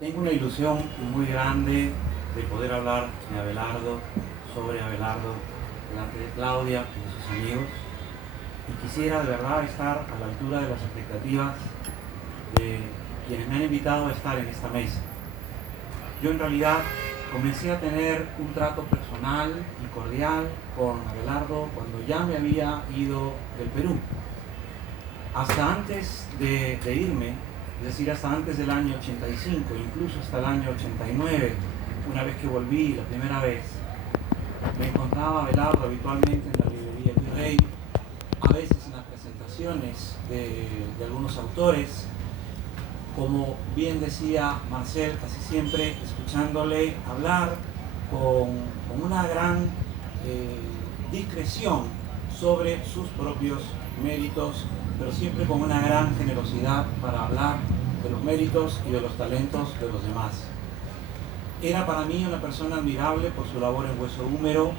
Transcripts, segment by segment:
Tengo una ilusión muy grande de poder hablar de Abelardo, sobre Abelardo, delante de Claudia y de sus amigos. Y quisiera de verdad estar a la altura de las expectativas de quienes me han invitado a estar en esta mesa. Yo en realidad comencé a tener un trato personal y cordial con Abelardo cuando ya me había ido del Perú. Hasta antes de irme, es decir, hasta antes del año 85, incluso hasta el año 89, una vez que volví la primera vez, me encontraba Abelardo habitualmente en la librería Virrey, a veces en las presentaciones de algunos autores, como bien decía Marcel, casi siempre escuchándole hablar con una gran discreción sobre sus propios méritos, pero siempre con una gran generosidad para hablar de los méritos y de los talentos de los demás. Era para mí una persona admirable por su labor en Hueso Húmero,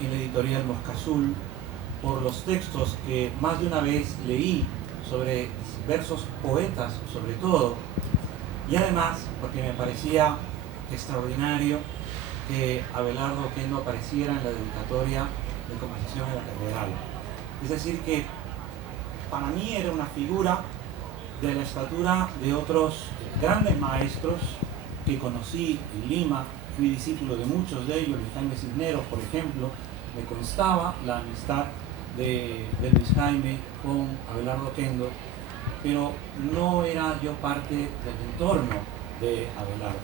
en la editorial Mosca Azul, por los textos que más de una vez leí sobre versos poetas sobre todo, y además porque me parecía extraordinario que Abelardo Oquendo apareciera en la dedicatoria de Conversación en la Catedral. Es decir que para mí era una figura de la estatura de otros grandes maestros que conocí en Lima, fui discípulo de muchos de ellos, Luis Jaime Cisneros, por ejemplo. Me constaba la amistad de Luis Jaime con Abelardo Oquendo, pero no era yo parte del entorno de Abelardo.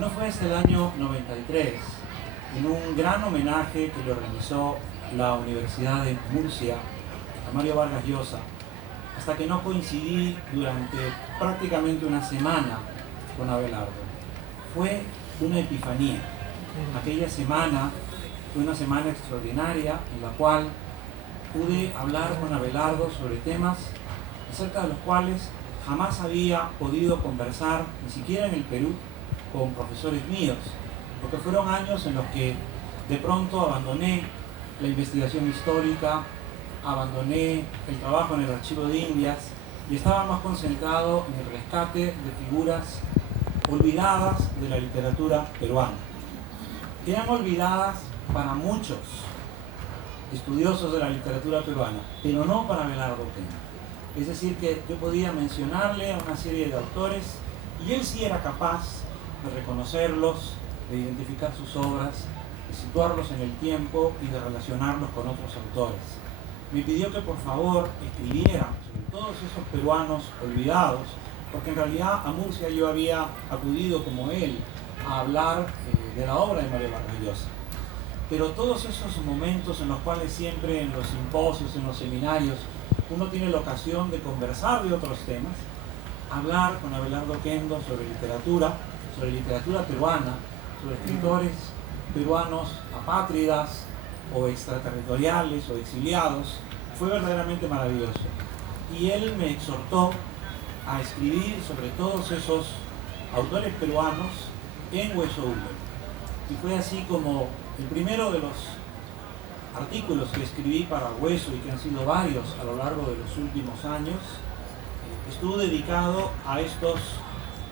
No fue hasta el año 93, en un gran homenaje que le organizó la Universidad de Murcia a Mario Vargas Llosa, hasta que no coincidí durante prácticamente una semana con Abelardo. Fue una epifanía. Aquella semana fue una semana extraordinaria en la cual pude hablar con Abelardo sobre temas acerca de los cuales jamás había podido conversar, ni siquiera en el Perú, con profesores míos, porque fueron años en los que de pronto abandoné la investigación histórica, abandoné el trabajo en el Archivo de Indias y estaba más concentrado en el rescate de figuras olvidadas de la literatura peruana. Eran olvidadas para muchos estudiosos de la literatura peruana, pero no para Abelardo Oquendo. Es decir, que yo podía mencionarle a una serie de autores y él sí era capaz de reconocerlos, de identificar sus obras, de situarlos en el tiempo y de relacionarlos con otros autores. Me pidió que por favor escribiera sobre todos esos peruanos olvidados, porque en realidad a Murcia yo había acudido como él a hablar de la obra de Mario Vargas Llosa. Pero todos esos momentos en los cuales siempre en los simposios, en los seminarios, uno tiene la ocasión de conversar de otros temas, hablar con Abelardo Oquendo sobre literatura peruana, sobre escritores peruanos apátridas o extraterritoriales o exiliados, fue verdaderamente maravilloso. Y él me exhortó a escribir sobre todos esos autores peruanos en Hueso Húmero. Y fue así como el primero de los artículos que escribí para Hueso, y que han sido varios a lo largo de los últimos años, estuvo dedicado a estos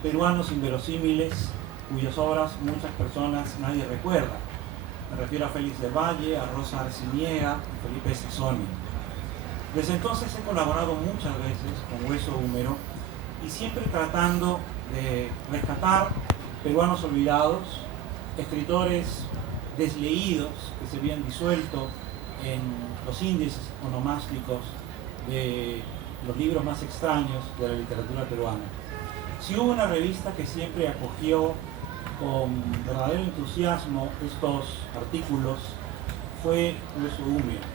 peruanos inverosímiles cuyas obras muchas personas nadie recuerda. Me refiero a Félix del Valle, a Rosa Arciniega, a Felipe Sassoni. Desde entonces he colaborado muchas veces con Hueso Húmero y siempre tratando de rescatar peruanos olvidados, escritores desleídos que se habían disuelto en los índices onomásticos de los libros más extraños de la literatura peruana. Si hubo una revista que siempre acogió con verdadero entusiasmo estos artículos, fue Hueso Húmero.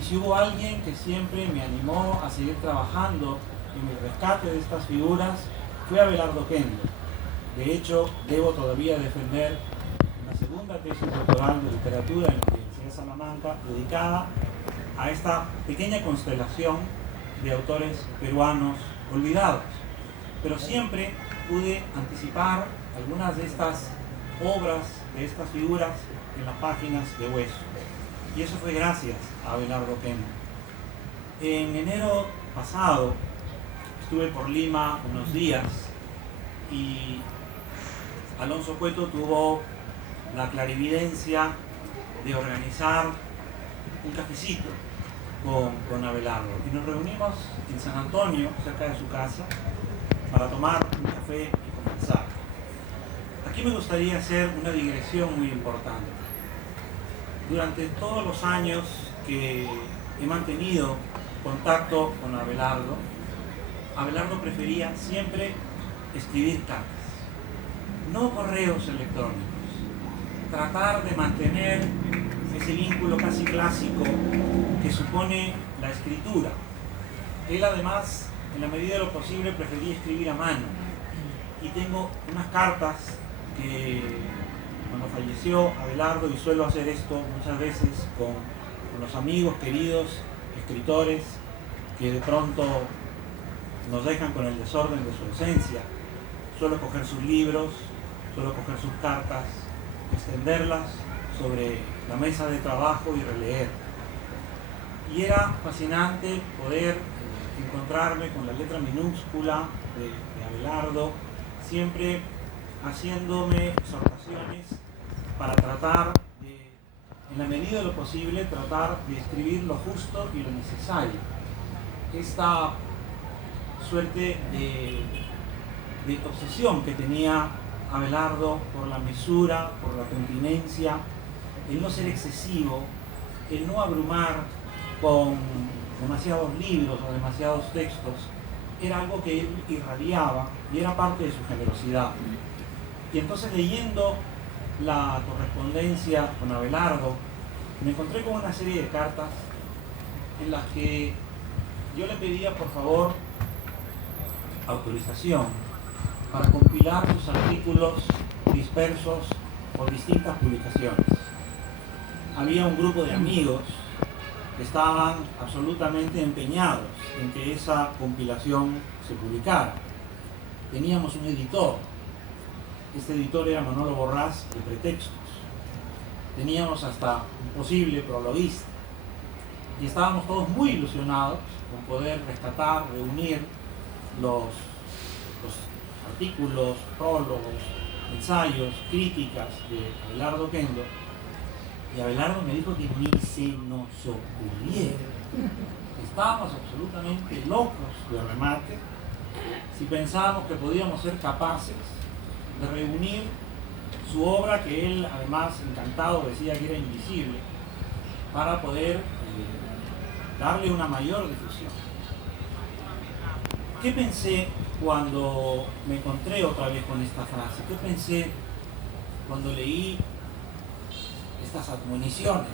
Y si hubo alguien que siempre me animó a seguir trabajando en el rescate de estas figuras, fue Abelardo Oquendo. De hecho, debo todavía defender una segunda tesis doctoral de literatura en la Universidad de Salamanca, dedicada a esta pequeña constelación de autores peruanos olvidados. Pero siempre pude anticipar algunas de estas obras, de estas figuras, en las páginas de Hueso. Y eso fue gracias a Abelardo Oquendo. En enero pasado estuve por Lima unos días y Alonso Cueto tuvo la clarividencia de organizar un cafecito con Abelardo y nos reunimos en San Antonio, cerca de su casa, para tomar un café y conversar. Aquí me gustaría hacer una digresión muy importante. Durante todos los años que he mantenido contacto con Abelardo, Abelardo prefería siempre escribir cartas, no correos electrónicos. Tratar de mantener ese vínculo casi clásico que supone la escritura. Él además, en la medida de lo posible, prefería escribir a mano. Y tengo unas cartas que cuando falleció Abelardo, y suelo hacer esto muchas veces con los amigos queridos, escritores, que de pronto nos dejan con el desorden de su esencia, suelo coger sus libros, suelo coger sus cartas, extenderlas sobre la mesa de trabajo y releer. Y era fascinante poder encontrarme con la letra minúscula de Abelardo, siempre haciéndome exhortaciones para tratar de, en la medida de lo posible, tratar de escribir lo justo y lo necesario. Esta suerte de obsesión que tenía Abelardo por la mesura, por la continencia, el no ser excesivo, el no abrumar con demasiados libros o demasiados textos, era algo que él irradiaba y era parte de su generosidad. Y entonces, leyendo la correspondencia con Abelardo, me encontré con una serie de cartas en las que yo le pedía, por favor, autorización para compilar sus artículos dispersos por distintas publicaciones. Había un grupo de amigos que estaban absolutamente empeñados en que esa compilación se publicara. Teníamos un editor. Este editor era Manolo Borrás, de Pretextos. Teníamos hasta un posible prologuista. Y estábamos todos muy ilusionados con poder rescatar, reunir los artículos, prólogos, ensayos, críticas de Abelardo Oquendo. Y Abelardo me dijo que ni se nos ocurriera. Estábamos absolutamente locos de remate si pensábamos que podíamos ser capaces de reunir su obra, que él además encantado decía que era invisible, para poder darle una mayor difusión. ¿Qué pensé cuando me encontré otra vez con esta frase? ¿Qué pensé cuando leí estas admoniciones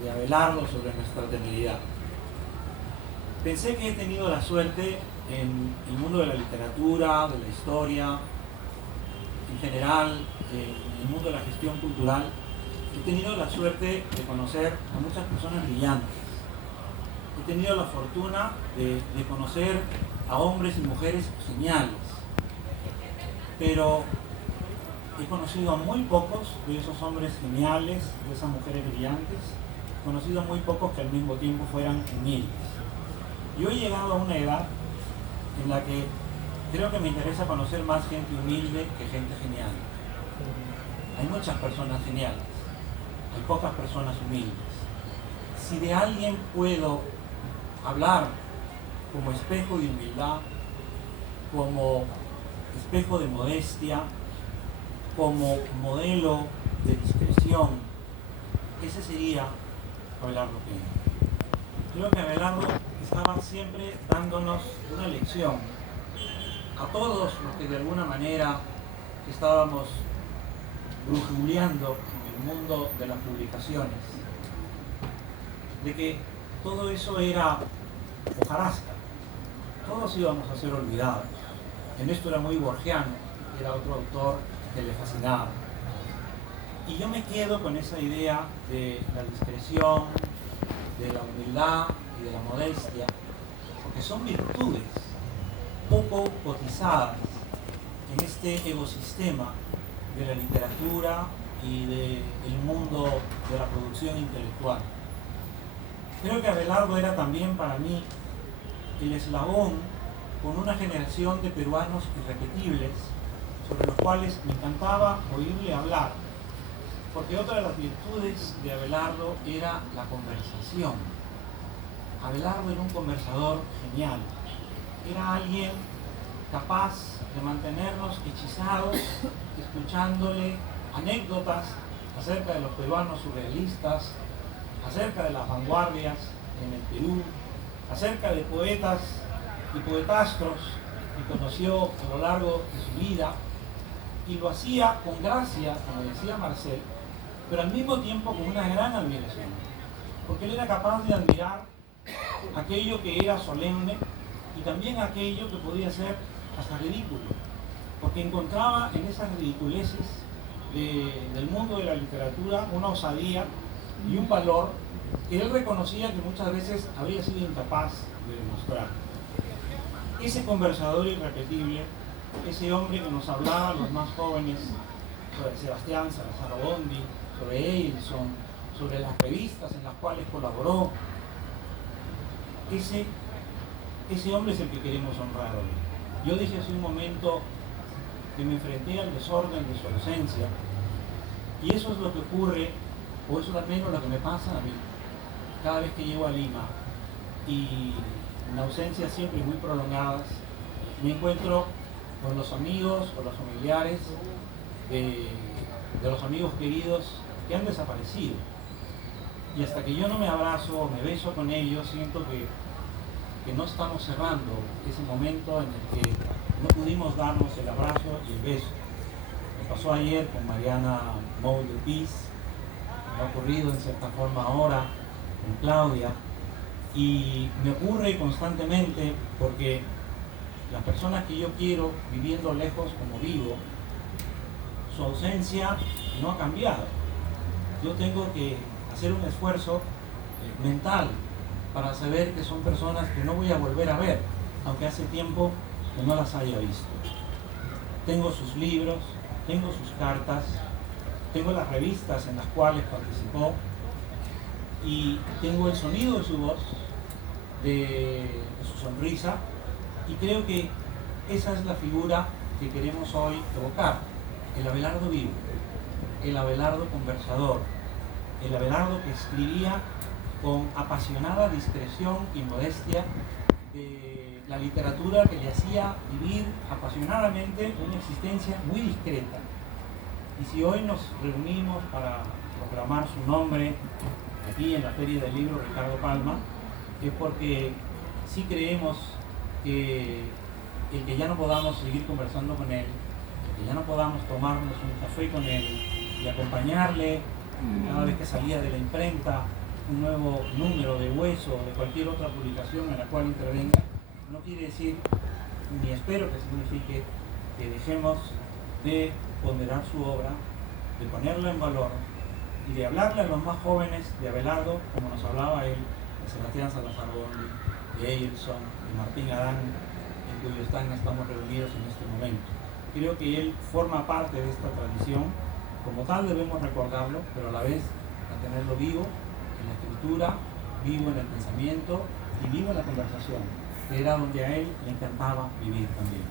de Abelardo sobre nuestra temeridad? Pensé que he tenido la suerte en el mundo de la literatura, de la historia, en general, en el mundo de la gestión cultural, he tenido la suerte de conocer a muchas personas brillantes. He tenido la fortuna de conocer a hombres y mujeres geniales, pero he conocido a muy pocos de esos hombres geniales, de esas mujeres brillantes, he conocido a muy pocos que al mismo tiempo fueran humildes. Yo he llegado a una edad en la que creo que me interesa conocer más gente humilde que gente genial. Hay muchas personas geniales, hay pocas personas humildes. Si de alguien puedo hablar como espejo de humildad, como espejo de modestia, como modelo de discreción, ese sería Abelardo Oquendo. Creo que Abelardo estaba siempre dándonos una lección a todos los que de alguna manera estábamos brujuleando en el mundo de las publicaciones, de que todo eso era hojarasca, todos íbamos a ser olvidados. En esto era muy borgiano, era otro autor que le fascinaba. Y yo me quedo con esa idea de la discreción, de la humildad y de la modestia, porque son virtudes poco cotizadas en este ecosistema de la literatura y del mundo de la producción intelectual. Creo que Abelardo era también para mí el eslabón con una generación de peruanos irrepetibles, cuales me encantaba oírle hablar, porque otra de las virtudes de Abelardo era la conversación. Abelardo era un conversador genial, era alguien capaz de mantenernos hechizados, escuchándole anécdotas acerca de los peruanos surrealistas, acerca de las vanguardias en el Perú, acerca de poetas y poetastros que conoció a lo largo de su vida, y lo hacía con gracia, como decía Marcel, pero al mismo tiempo con una gran admiración, porque él era capaz de admirar aquello que era solemne y también aquello que podía ser hasta ridículo, porque encontraba en esas ridiculeces del mundo de la literatura una osadía y un valor que él reconocía que muchas veces había sido incapaz de demostrar. Ese conversador irrepetible, ese hombre que nos hablaba a los más jóvenes sobre Sebastián Salazar Bondi, sobre Eilson, sobre las revistas en las cuales colaboró, ese hombre es el que queremos honrar hoy. Yo dije hace un momento que me enfrenté al desorden de su ausencia, y eso es lo que ocurre, o eso es al menos lo que me pasa a mí cada vez que llego a Lima, y en ausencias siempre muy prolongadas me encuentro con los amigos o los familiares de los amigos queridos que han desaparecido, y hasta que yo no me abrazo o me beso con ellos, siento que no estamos cerrando ese momento en el que no pudimos darnos el abrazo y el beso. Me pasó ayer con Mariana Mou de Piz, me ha ocurrido en cierta forma ahora con Claudia, y me ocurre constantemente porque las personas que yo quiero viviendo lejos como vivo, su ausencia no ha cambiado. Yo tengo que hacer un esfuerzo mental para saber que son personas que no voy a volver a ver, aunque hace tiempo que no las haya visto. Tengo sus libros, tengo sus cartas, tengo las revistas en las cuales participó, y tengo el sonido de su voz, de su sonrisa, y creo que esa es la figura que queremos hoy evocar: el Abelardo vivo, el Abelardo conversador, el Abelardo que escribía con apasionada discreción y modestia de la literatura que le hacía vivir apasionadamente una existencia muy discreta. Y si hoy nos reunimos para proclamar su nombre aquí en la Feria del Libro Ricardo Palma, es porque sí creemos que el que ya no podamos seguir conversando con él, que ya no podamos tomarnos un café con él y acompañarle cada vez que salía de la imprenta un nuevo número de Hueso o de cualquier otra publicación en la cual intervenga, no quiere decir, ni espero que signifique, que dejemos de ponderar su obra, de ponerla en valor y de hablarle a los más jóvenes de Abelardo, como nos hablaba él, de Sebastián Salazar Bondi, de Eilson, de Martín Adán, en cuyo stand estamos reunidos en este momento. Creo que él forma parte de esta tradición, como tal debemos recordarlo, pero a la vez mantenerlo vivo en la escritura, vivo en el pensamiento y vivo en la conversación, que era donde a él le encantaba vivir también.